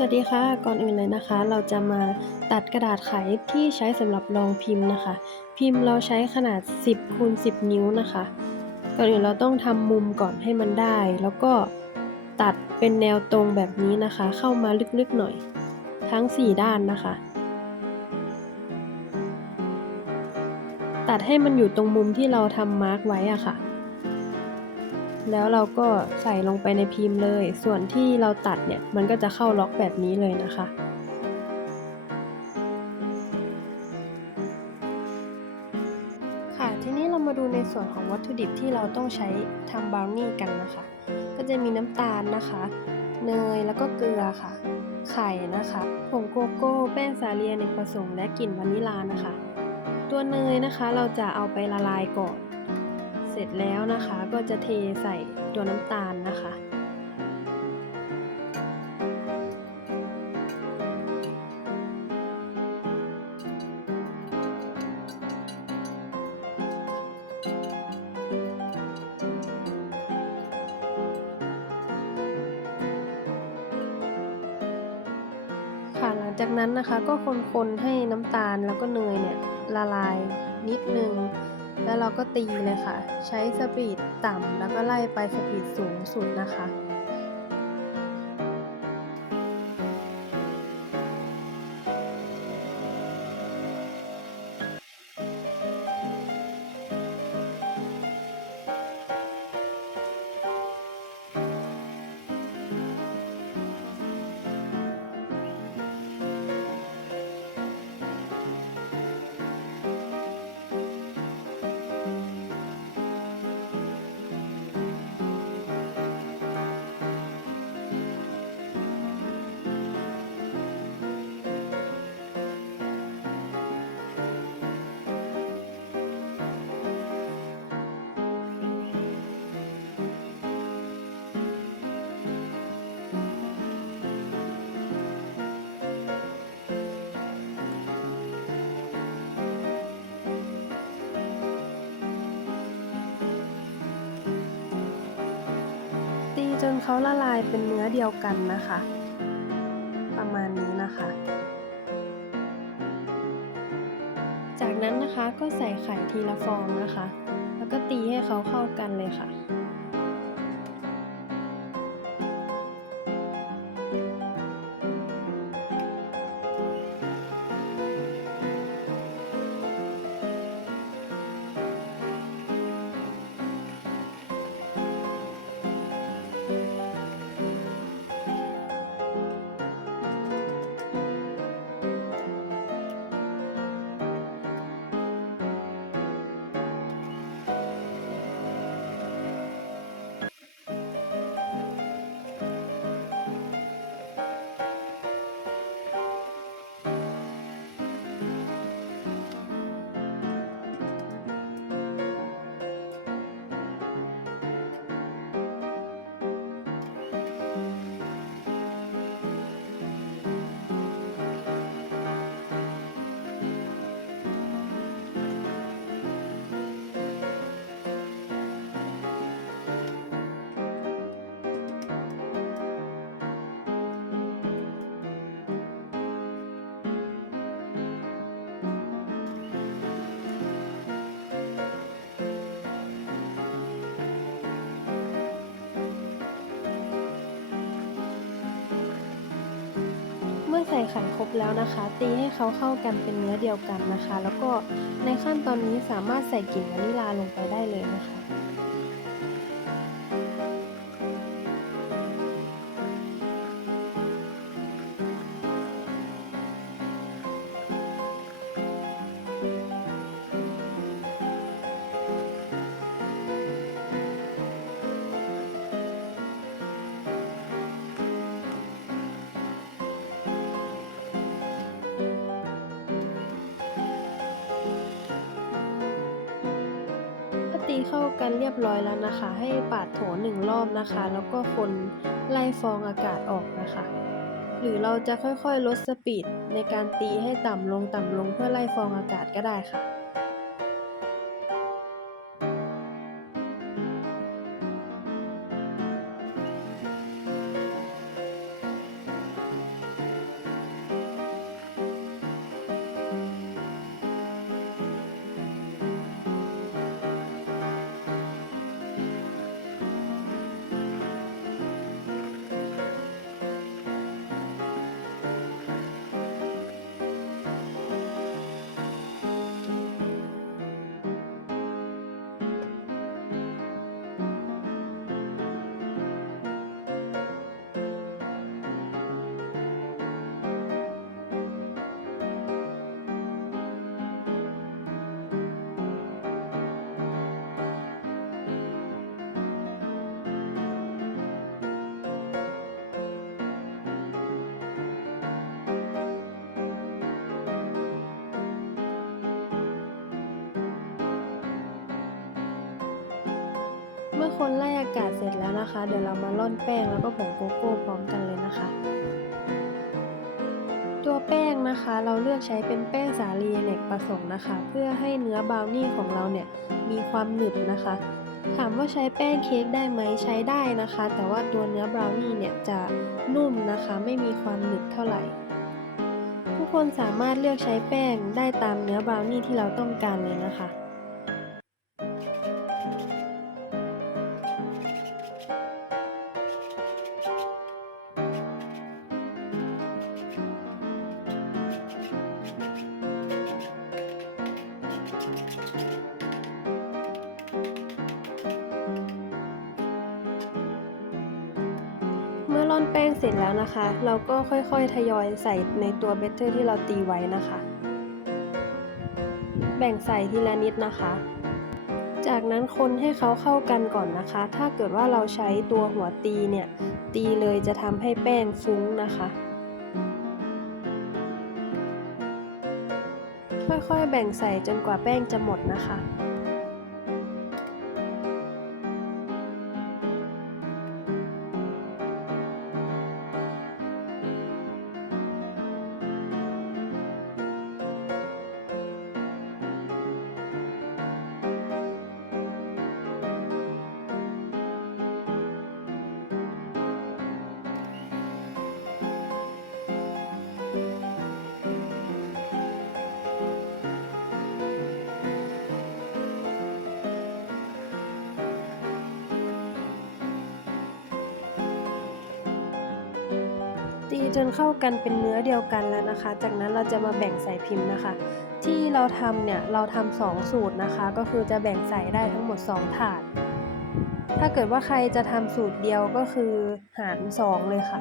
สวัสดีค่ะ ก่อนอื่นเลยนะคะ เราจะมาตัดกระดาษไขที่ใช้สำหรับรองพิมพ์นะคะ พิมพ์เราใช้ขนาด 10คูณ10 นิ้วนะคะ ก่อนอื่นเราต้องทำมุมก่อนให้มันได้ แล้วก็ตัดเป็นแนวตรงแบบนี้นะคะ เข้ามาลึกๆหน่อย ทั้ง 4 ด้านนะคะ ตัดให้มันอยู่ตรงมุมที่เราทำมาร์กไว้อะค่ะ แล้วเราก็ใส่ลงไปในพิมพ์เลย ส่วนที่เราตัดเนี่ยมันก็จะเข้าล็อกแบบนี้เลยนะคะ ค่ะทีนี้เรามาดูในส่วนของวัตถุดิบที่เราต้องใช้ทำบราวนี่กันนะคะ ก็จะมีน้ำตาลนะคะ เนยแล้วก็เกลือค่ะ ไข่นะคะผงโกโก้แป้งสาลีอเนกประสงค์และกลิ่นวานิลานะคะ ตัวเนยนะคะเราจะเอาไปละลายก่อน ร็จแล้วนะคะ ก็จะเทใส่ตัวน้ำตาลนะคะ ค่ะหลังจากนั้นนะคะก็คนๆให้น้ำตาลแล้วก็เนยเนี่ยละลายนิดนึง แล้วเราก็ตีเลยค่ะ ใช้สปีดต่ำแล้วก็ไล่ไปสปีดสูงสุดนะคะ จนเขาละลายเป็นเนื้อเดียวกันนะคะ ประมาณนี้นะคะ จากนั้นนะคะก็ใส่ไข่ทีละฟองนะคะ แล้วก็ตีให้เขาเข้ากันเลยค่ะ ใส่ไข่ครบแล้วนะคะ ตีให้เขาเข้ากันเป็นเนื้อเดียวกันนะคะ แล้วก็ในขั้นตอนนี้สามารถใส่กลิ่นวานิลาลงไปได้เลยนะคะ เข้ากันเรียบร้อยแล้วนะคะ ให้ปาดโถหนึ่งรอบนะคะ แล้วก็คนไล่ฟองอากาศออกนะคะ หรือเราจะค่อยๆลดสปีดในการตีให้ต่ำลงต่ำลงเพื่อไล่ฟองอากาศก็ได้ค่ะ อคนไล่อากาศเสร็จแล้วนะคะ เดี๋ยวเรามาร่อนแป้งแล้วก็ผงโกโก้พร้อมกันเลยนะคะ ตัวแป้งนะคะ เราเลือกใช้เป็นแป้งสาลีเนกประสงค์นะคะ เพื่อให้เนื้อบราวนี่ของเราเนี่ยมีความหนึบนะคะ ถามว่าใช้แป้งเค้กได้ไหมใช้ได้นะคะ แต่ว่าตัวเนื้อบราวนี่เนี่ยจะนุ่มนะคะ ไม่มีความหนึบเท่าไหร่ทุกคนสามารถเลือกใช้แป้งได้ตามเนื้อบราวนี่ที่เราต้องการเลยนะคะ ร่อนแป้งเสร็จแล้วนะคะ เราก็ค่อยๆ ทยอยใส่ในตัวเบเตอร์ที่เราตีไว้นะคะ แบ่งใส่ทีละนิดนะคะ จากนั้นคนให้เขาเข้ากันก่อนนะคะ ถ้าเกิดว่าเราใช้ตัวหัวตีเนี่ย ตีเลยจะทำให้แป้งฟุ้งนะคะ ค่อยๆ แบ่งใส่จนกว่าแป้งจะหมดนะคะ ตีจนเข้ากันเป็นเนื้อเดียวกันแล้วนะคะ จากนั้นเราจะมาแบ่งใส่พิมพ์นะคะ ที่เราทำเนี่ยเราทำสองสูตรนะคะ ก็คือจะแบ่งใส่ได้ทั้งหมด 2 ถาด ถ้าเกิดว่าใครจะทำสูตรเดียวก็คือหาร 2 เลยค่ะ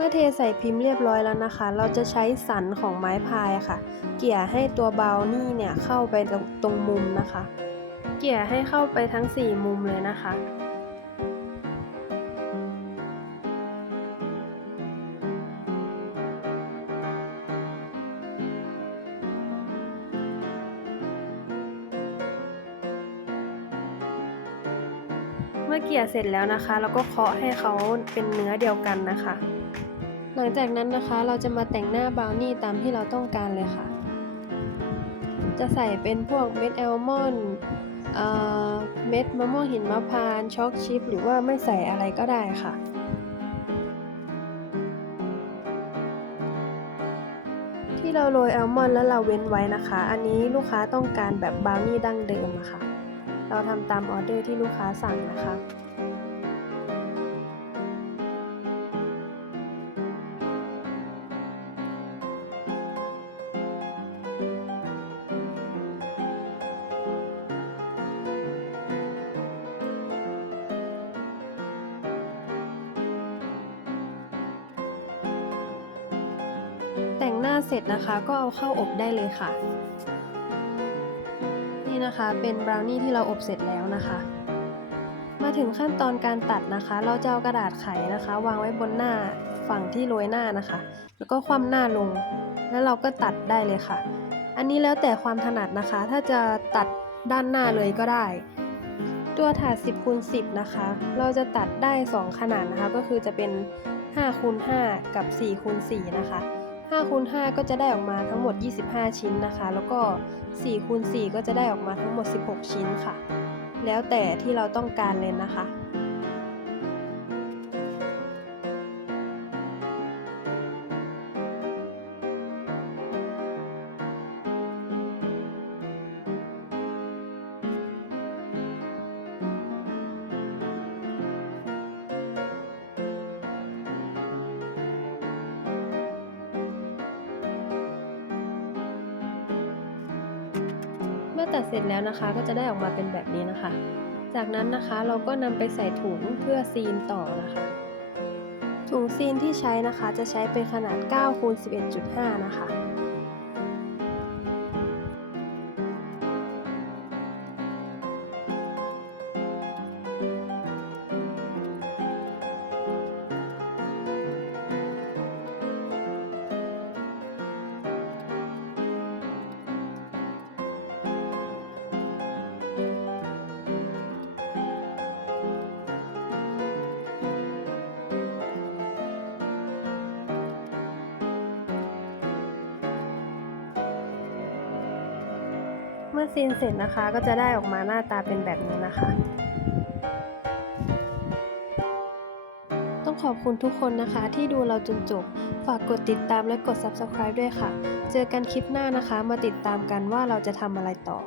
มื่อเทใส่พิมพ์เรียบร้อยแล้วนะคะ เราจะใช้สันของไม้พายค่ะ เกี่ยให้ตัวเบรานี่เนี่ยเข้าไปตรงตรงมุมนะคะ เกี่ยให้เข้าไปทั้ง 4 มุมเลยนะคะเมื่อเกี่ยเสร็จแล้วนะคะเราก็เคาะให้เขาเป็นเนื้อเดียวกันนะคะ หลังจากนั้นนะคะเราจะมาแต่งหน้าบราวนี่ตามที่เราต้องการเลยค่ะ จะใส่เป็นพวกเม็ดแอลมอนด์เม็ดมะม่วงหินมะพร้านช็อกชิพหรือว่าไม่ใส่อะไรก็ได้ค่ะที่เราโรยแอลมอนด์แล้วเราเว้นไว้นะคะ อันนี้ลูกค้าต้องการแบบบราวนี่ดั้งเดิมอะคะ เราทำตามออเดอร์ที่ลูกค้าสั่งนะคะานเสร็จนะคะก็เอาเข้าอบได้เลยค่ะ นี่นะคะเป็นบราวนี่ที่เราอบเสร็จแล้วนะคะ มาถึงขั้นตอนการตัดนะคะ เราจะเอากระดาษไขนะคะ วางไว้บนหน้าฝั่งที่โรยหน้านะคะ แล้วก็คว่ำหน้าลง แล้วเราก็ตัดได้เลยค่ะ อันนี้แล้วแต่ความถนัดนะคะ ถ้าจะตัดด้านหน้าเลยก็ได้ ตัวถาด10คูณ10 นะคะ เราจะตัดได้ 2 ขนาดนะคะ ก็คือจะเป็น5คูณ5กับ4คูณ4นะคะ 5คูณ5ก็จะได้ออกมาทั้งหมด 25 ชิ้นนะคะ แล้วก็4คูณ4ก็จะได้ออกมาทั้งหมด 16 ชิ้นค่ะ แล้วแต่ที่เราต้องการเลยนะคะ ตัดเสร็จแล้วนะคะ ก็จะได้ออกมาเป็นแบบนี้นะคะ จากนั้นนะคะเราก็นำไปใส่ถุงเพื่อซีนต่อนะคะ ถุงซีนที่ใช้นะคะจะใช้เป็นขนาด9คูณ11.5 นะคะ มื่อซีนเสร็จนะคะก็จะได้ออกมาหน้าตาเป็นแบบนี้นะคะ ต้องขอบคุณทุกคนนะคะที่ดูเราจนจบ ฝากกดติดตามและกด subscribe ด้วยค่ะ เจอกันคลิปหน้านะคะ มาติดตามกันว่าเราจะทำอะไรต่อ